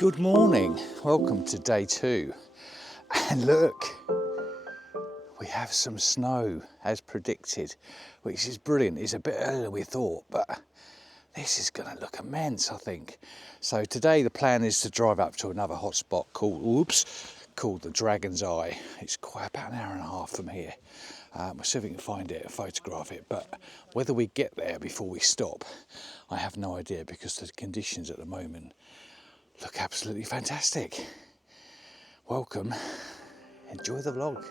Good morning, welcome to day 2. And look, we have some snow as predicted, which is brilliant. It's a bit earlier than we thought, but this is going to look immense, I think. So today the plan is to drive up to another hotspot called the Dragon's Eye. It's quite about an hour and a half from here. We'll see if we can find it and photograph it, but whether we get there before we stop, I have no idea, because the conditions at the moment look absolutely fantastic. Welcome, enjoy the vlog.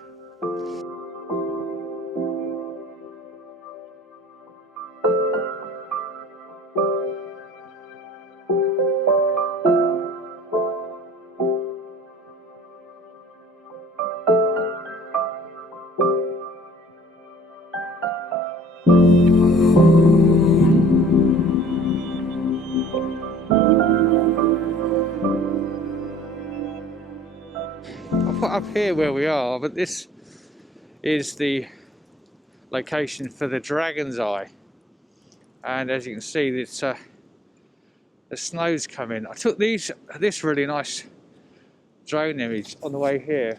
I've put up here where we are, but this is the location for the Dragon's Eye, and as you can see, it's the snow's coming. I took this really nice drone image on the way here.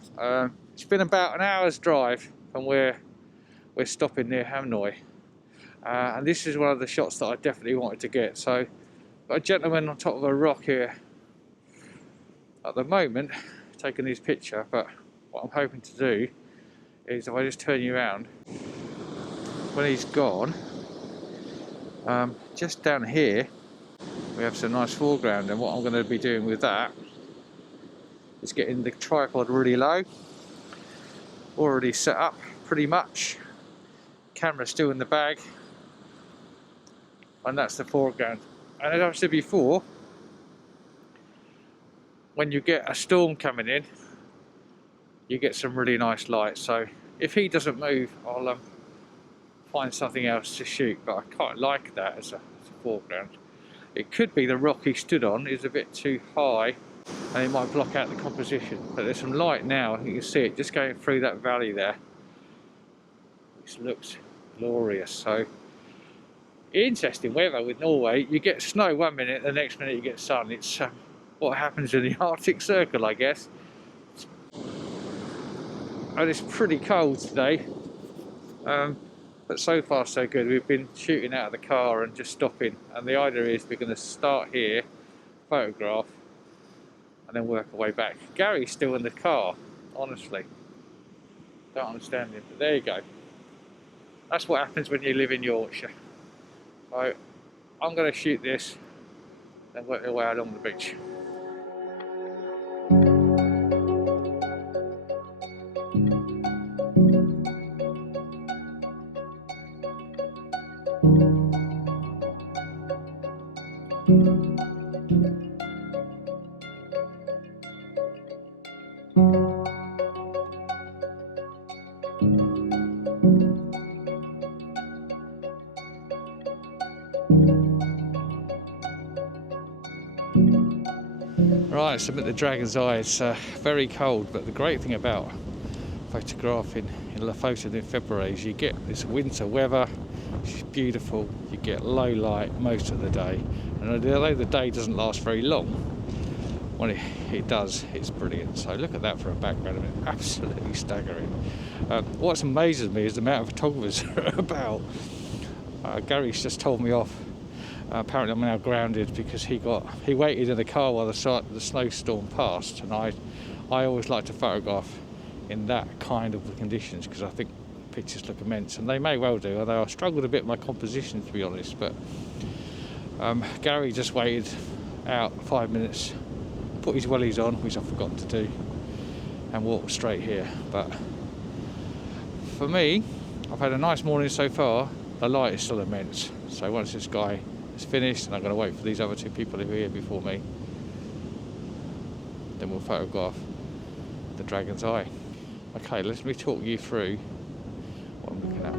It's been about an hour's drive from where we're stopping near Hamnoy, and this is one of the shots that I definitely wanted to get. So got a gentleman on top of a rock here at the moment taking his picture, but what I'm hoping to do is, if I just turn you around when he's gone, just down here we have some nice foreground, and what I'm going to be doing with that is getting the tripod really low, already set up pretty much, camera still in the bag, and that's the foreground. And as I've said before, when you get a storm coming in, you get some really nice light. So if he doesn't move, I'll find something else to shoot, but I quite like that as a foreground. It could be the rock he stood on is a bit too high and it might block out the composition, but there's some light now. You can see it just going through that valley there, which looks glorious. So interesting weather with Norway. You get snow one minute, the next minute you get sun. It's what happens in the Arctic Circle, I guess. And it's pretty cold today, but so far so good. We've been shooting out of the car and just stopping, and the idea is we're going to start here, photograph, and then work our way back. Garry's still in the car, honestly. Don't understand him, but there you go. That's what happens when you live in Yorkshire. So I'm going to shoot this and work our way along the beach. Right, so I'm at the Dragon's Eye. It's very cold, but the great thing about photographing in Lofoten in February is you get this winter weather, which is beautiful. You get low light most of the day, and although the day doesn't last very long, when it does, it's brilliant. So look at that for a background. I mean, absolutely staggering. What's amazes me is the amount of photographers about. Garry's just told me off. Apparently I'm now grounded because he waited in the car while the snowstorm passed, and I always like to photograph in that kind of conditions because I think pictures look immense, and they may well do, although I struggled a bit with my composition, to be honest. But Garry just waited out 5 minutes, put his wellies on, which I forgot to do, and walked straight here. But for me, I've had a nice morning so far. The light is still immense, so once this guy is finished, and I'm going to wait for these other two people who are here before me, then we'll photograph the Dragon's Eye. Okay, let me talk you through what I'm looking at.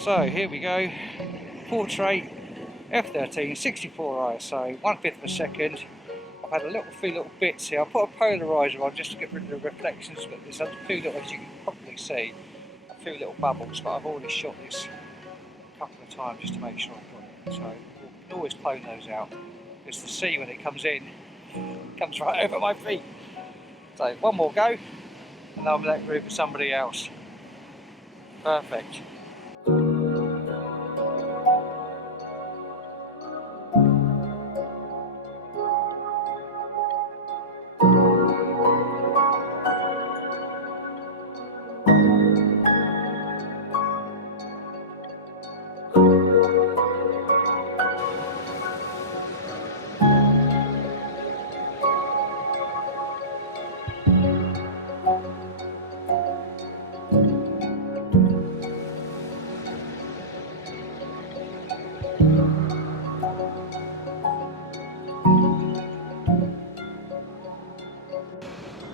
So here we go, portrait F13 64 ISO, 1/5 of a second. I've had few little bits here. I'll put a polarizer on just to get rid of the reflections, but there's a few little, as you can probably probably see a few little bubbles, but I've already shot this a couple of times just to make sure I've got it. So we can always clone those out, because the sea, when it comes in, comes right over my feet. So one more go, and I'll let room for somebody else. Perfect.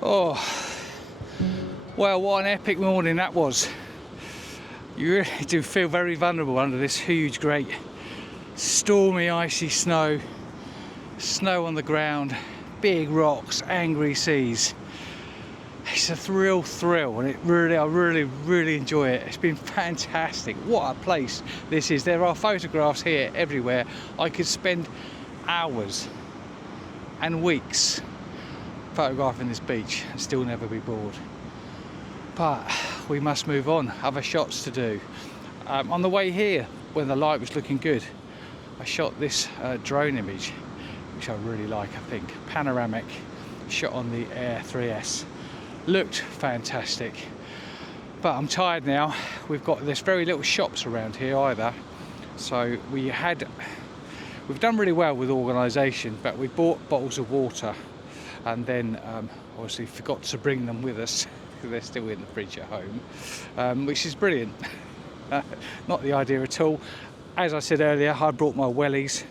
Oh, well, what an epic morning that was. You really do feel very vulnerable under this huge, great, stormy, icy snow on the ground, big rocks, angry seas. It's a thrill, and I really enjoy it. It's been fantastic. What a place this is. There are photographs here everywhere. I could spend hours and weeks photographing this beach and still never be bored. But we must move on, other shots to do. On the way here, when the light was looking good, I shot this drone image, which I really like, I think. Panoramic, shot on the Air 3S. Looked fantastic. But I'm tired now. There's very little shops around here either. So we've done really well with organisation, but we bought bottles of water and then obviously forgot to bring them with us. They're still in the fridge at home, which is brilliant. Not the idea at all. As I said earlier, I brought my wellies,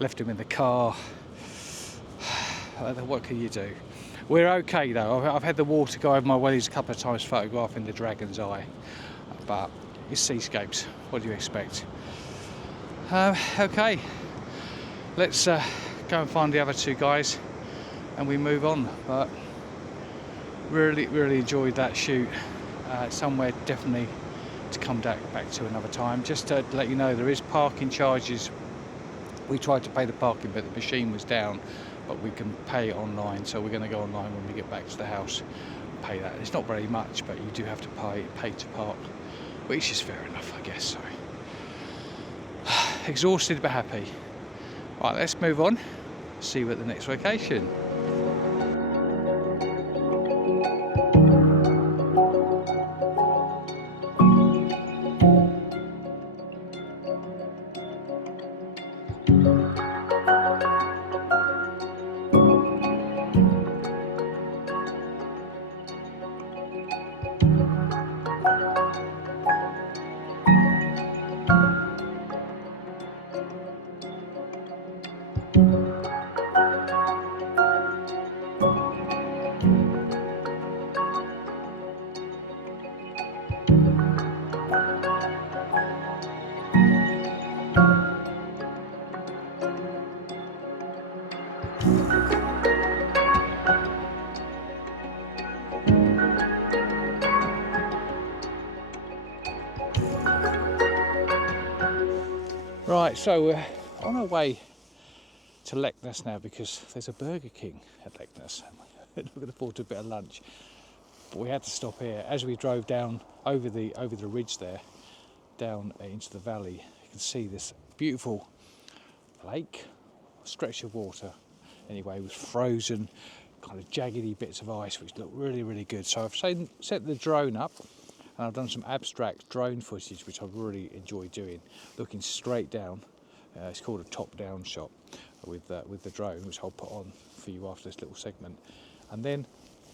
left them in the car. What can you do? We're okay though. I've had the water go over my wellies a couple of times photographing the dragon's eye, but it's seascapes. What do you expect? Okay, let's go and find the other two guys and we move on. But really enjoyed that shoot. Somewhere definitely to come back to another time. Just to let you know, there is parking charges. We tried to pay the parking, but the machine was down, but we can pay it online, so we're going to go online when we get back to the house and pay that. It's not very much, but you do have to pay to park, which is fair enough, I guess. So exhausted but happy. Right, let's move on, see you at the next location. Right, so we're on our way to Lekness now because there's a Burger King at Lekness. We're looking forward to a bit of lunch, but we had to stop here. As we drove down over the ridge there, down into the valley, you can see this beautiful lake, stretch of water. Anyway, with frozen, kind of jaggedy bits of ice, which look really good. So I've set the drone up. And I've done some abstract drone footage, which I've really enjoyed doing, looking straight down. It's called a top-down shot with the drone, which I'll put on for you after this little segment. And then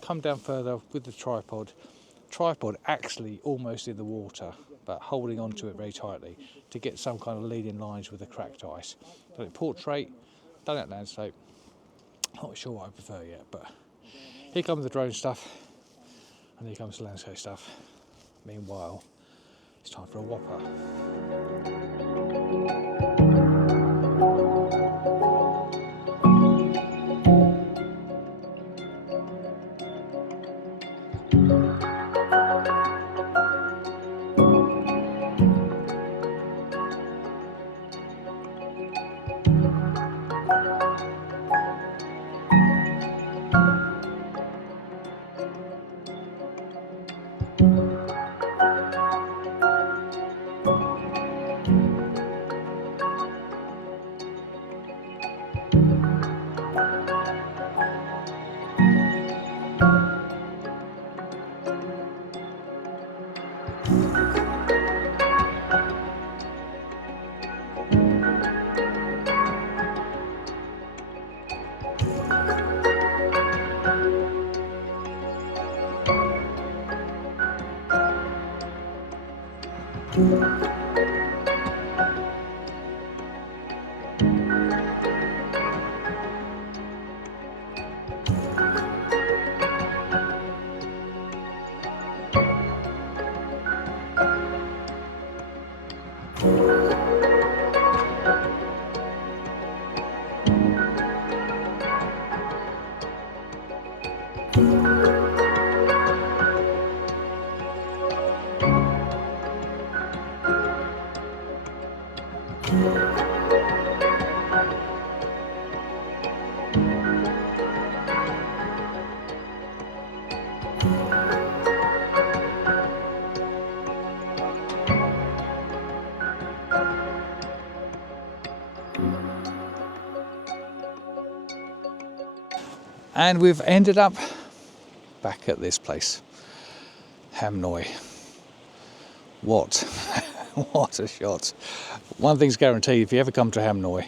come down further with the tripod actually almost in the water, but holding onto it very tightly to get some kind of leading lines with the cracked ice. Done it portrait, done it landscape. Not sure what I prefer yet, but here comes the drone stuff, and here comes the landscape stuff. Meanwhile, it's time for a whopper. And we've ended up back at this place, Hamnoy. What? What a shot. One thing's guaranteed, if you ever come to Hamnoy,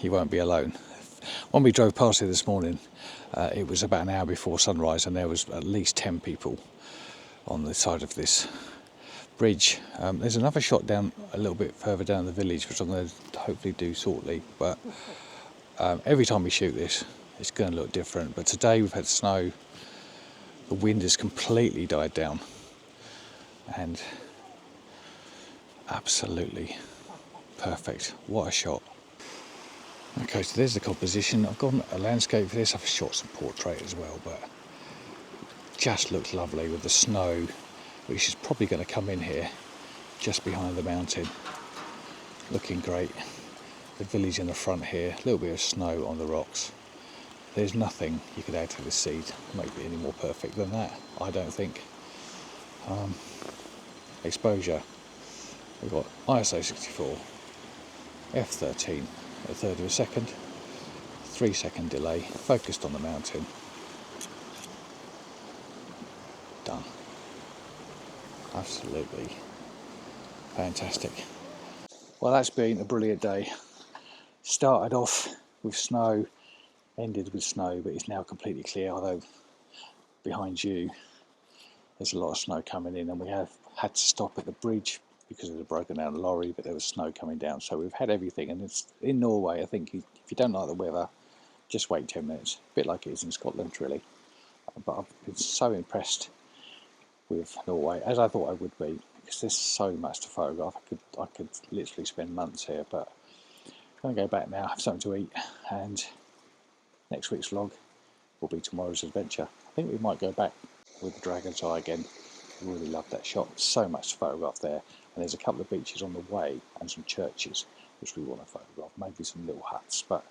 you won't be alone. When we drove past it this morning, it was about an hour before sunrise and there was at least 10 people on the side of this bridge. There's another shot down a little bit further down the village, which I'm going to hopefully do shortly, but every time we shoot this, it's going to look different. But today we've had snow, the wind has completely died down, and absolutely perfect. What a shot. Okay, so there's the composition. I've gone a landscape for this. I've shot some portrait as well, but just looks lovely with the snow, which is probably going to come in here just behind the mountain. Looking great. The village in the front here, a little bit of snow on the rocks. There's nothing you could add to this seed to make it any more perfect than that, I don't think. Exposure, we've got ISO 64, f13 at a third of a second, 3-second delay, focused on the mountain. Done. Absolutely fantastic. Well, that's been a brilliant day. Started off with snow, ended with snow, but it's now completely clear, although behind you there's a lot of snow coming in, and we have had to stop at the bridge because of the broken down lorry, but there was snow coming down, so we've had everything. And it's in Norway, I think if you don't like the weather, just wait 10 minutes, a bit like it is in Scotland really. But I've been so impressed with Norway, as I thought I would be, because there's so much to photograph. I could literally spend months here, but I'm going to go back now, have something to eat, and next week's vlog will be tomorrow's adventure. I think we might go back with the Dragon's Eye again. I really love that shot. So much to photograph there, and there's a couple of beaches on the way and some churches which we want to photograph, maybe some little huts. But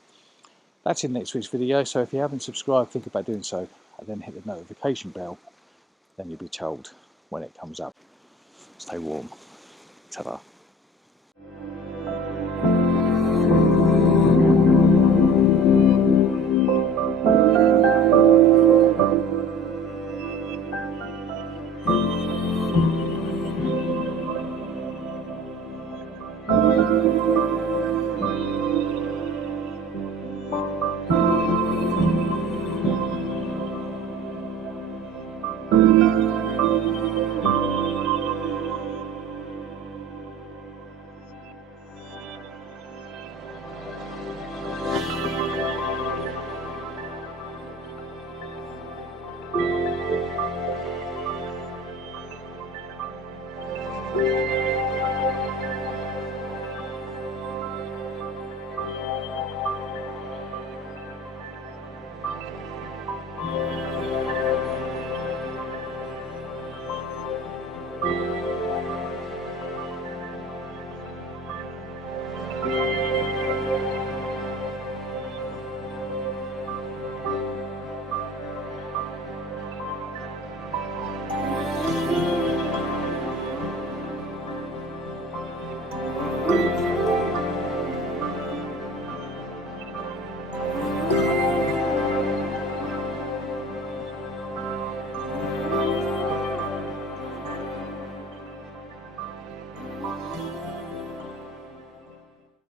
that's in next week's video, so if you haven't subscribed, think about doing so, and then hit the notification bell, then you'll be told when it comes up. Stay warm. Ta-da.